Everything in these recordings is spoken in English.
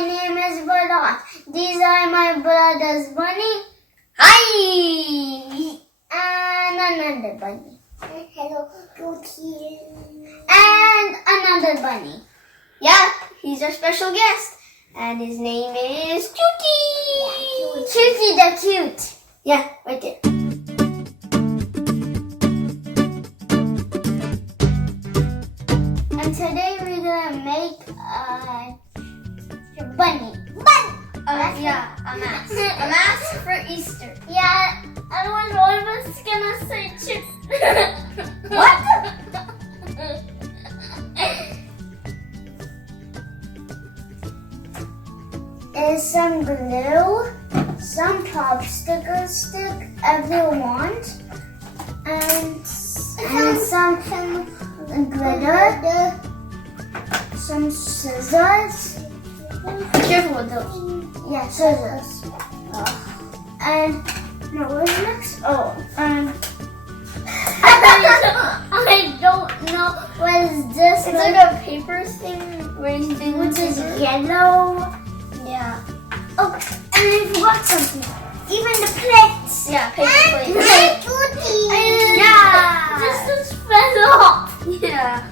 my name is Barat. These are my brother's bunny. Hi! And another bunny. Hello, Cookie. And another bunny. Yeah, he's our special guest. And his name is Cutie. Cutie the cute. Yeah, right there. And today we're gonna make a bunny. Yeah, a mask. A mask for Easter. Yeah, otherwise one of us is gonna say chip. What? There's some glue, some popsicle stick if you want, and some glitter, some scissors. Be careful with those. Yeah, scissors. And no, what's next? Oh, I don't know what is this. It's like a paper thing which is yellow. Yeah. Oh, and I forgot something. Even the plates. Yeah, paper plates. Yeah. This just fell off. Yeah.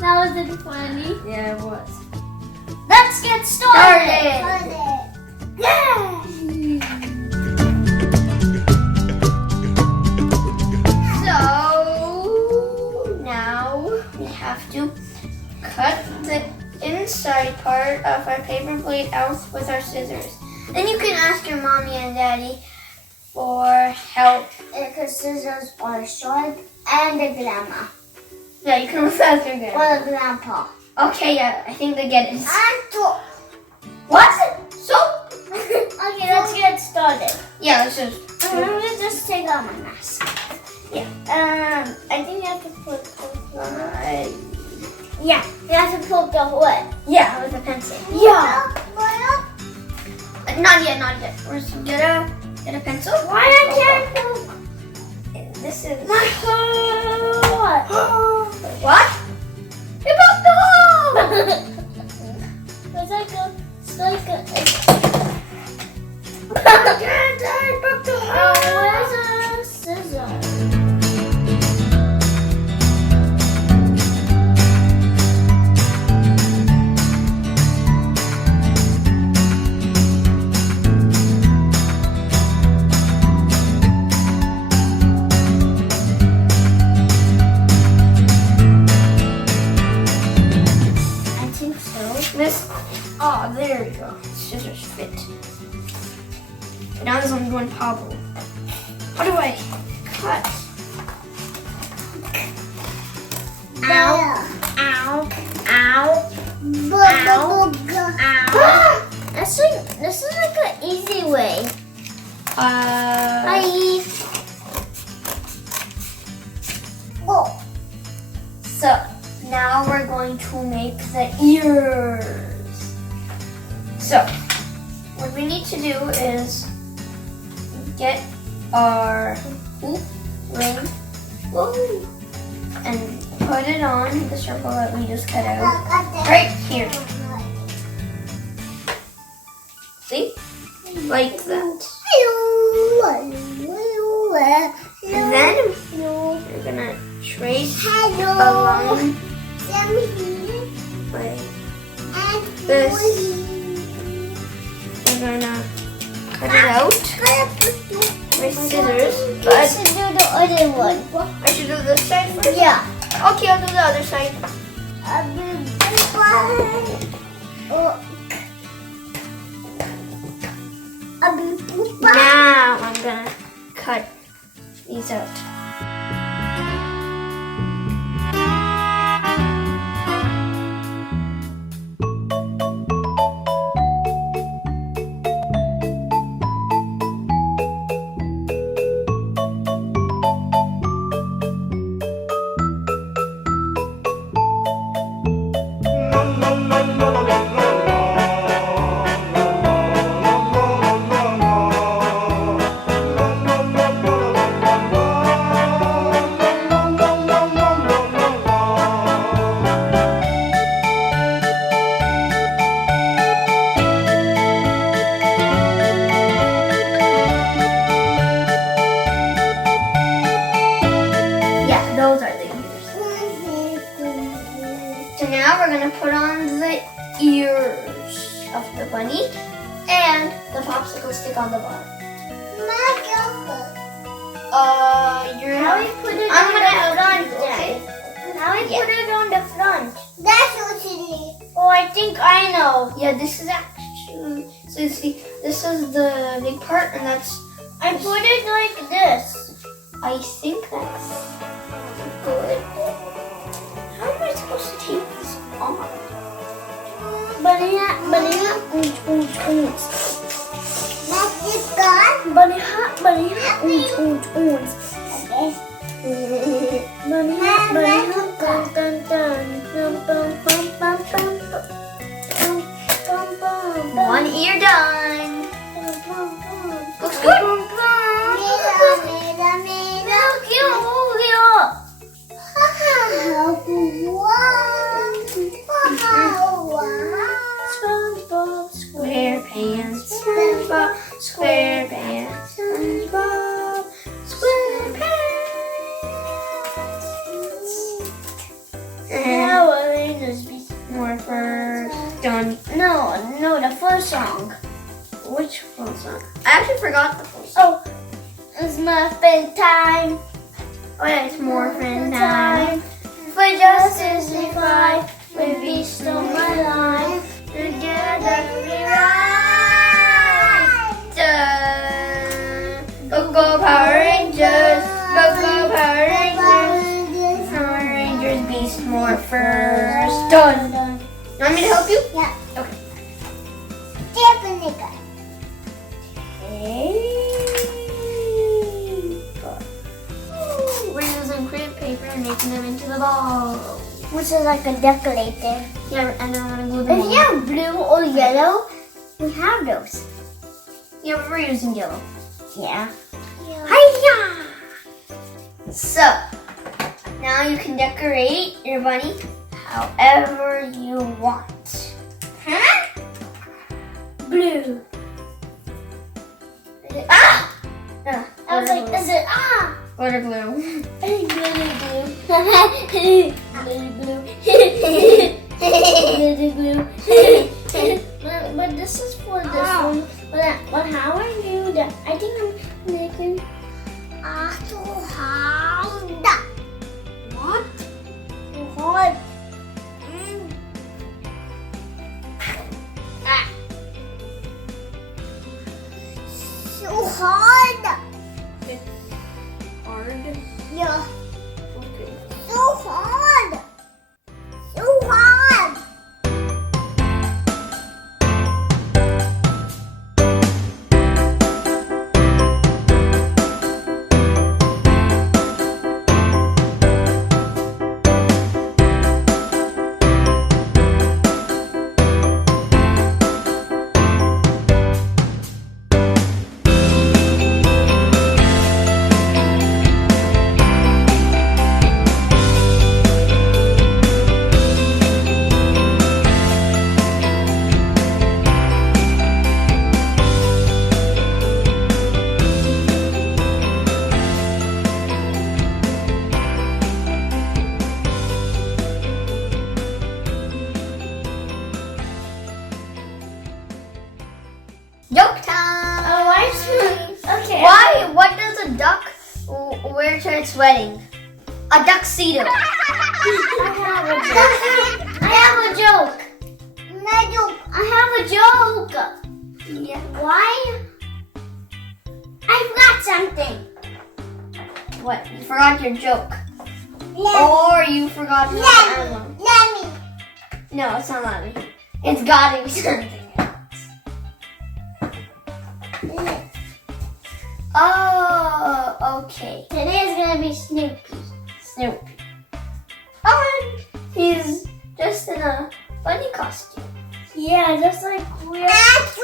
That wasn't funny. Yeah, it was. Let's get started. Yeah. So now we have to cut the inside part of our paper plate out with our scissors. Then you can ask your mommy and daddy for help because scissors are sharp, and the grandma. Yeah, you can ask your grandma. Or the grandpa. Okay, yeah, I think they get it. What? So? Okay, let's get started. Yeah, let's just. I'm gonna just take out my mask. Yeah. I think you have to put. Yeah, you have to poke the wood. Yeah, with a pencil. Yeah. Not yet, not yet. First, get a pencil. Why I can't poke? This is my hole. What? You poked the hole. It's like a. I can't. I poked the hole. Where's a scissors? Oh, there you go. Scissors fit. Now this one's going pobble. How do I cut? Ow. Ow. Ow. Ow. Ow. This is like an easy way. Hi. Oh. So now we're going to make the ears. So, what we need to do is get our hoop ring and put it on the circle that we just cut out right here. See? Like that. And then you're gonna trace a line like this. We're gonna cut it out with scissors. But I should do the other one. I should do this side first? Yeah. Okay, I'll do the other side. Now I'm gonna cut these out. So now we're gonna put on the ears of the bunny and the popsicle stick on the bottom. How we put it I'm on gonna the put on front, okay. How we put it on the front? That's what you need. Oh, I think I know. Yeah, this is actually, so you see, this is the big part and that's, I put it like this. I think that's good. How am I supposed to take this off? Banana, That's it gone? banana, Okay. One ear done. Looks good. SpongeBob SquarePants, SpongeBob SquarePants, SpongeBob SquarePants. Now we're just be More first done. no, the first song. Which full song? I actually forgot the full song. Oh, it's muffin time. Oh yeah, it's morphin' time. For justice we fight, we beast on my life. Together we rise. Dun. Go go Power Rangers. Go go Power Rangers. Power Rangers Beast Morphers. Done. You want me to help you? Yeah. Okay. Definitely good. We're using crepe paper and making them into the ball. Which is like a decorator. Yeah, and then I'm gonna glue them If on. you have blue or yellow, we have those. Yeah, but we're using yellow. Yeah. Hiya! So, now you can decorate your bunny however you want. Huh? Blue. Ah! I was like, is it Water glue. Blue, blue. Blue, blue. But this is for this one. But how are you? I think I'm making. So hard. What? So hard. So hard. Hard. Yeah. Okay. So hard. So hard. Joke time. Oh, I see. Okay. Why? What does a duck wear to its wedding? A tuxedo. I have a joke. No joke. I have a joke. Yeah. Why? I forgot something. What? You forgot your joke. Or you forgot your animal. No, it's not Lemmy. It's gotta be something else. Oh, okay. Today's gonna be Snoopy. Snoopy. Oh, he's just in a bunny costume. Yeah, just like we're. That's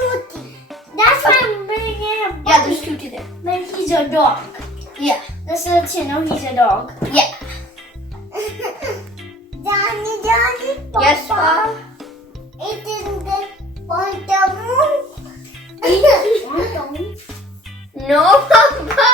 why I'm bringing in a bunny. Yeah, there's Tootie there. But he's a dog. Yeah. Just to let you know he's a dog. Yeah. Johnny, Yes, Pa. It is the point of No, Papa.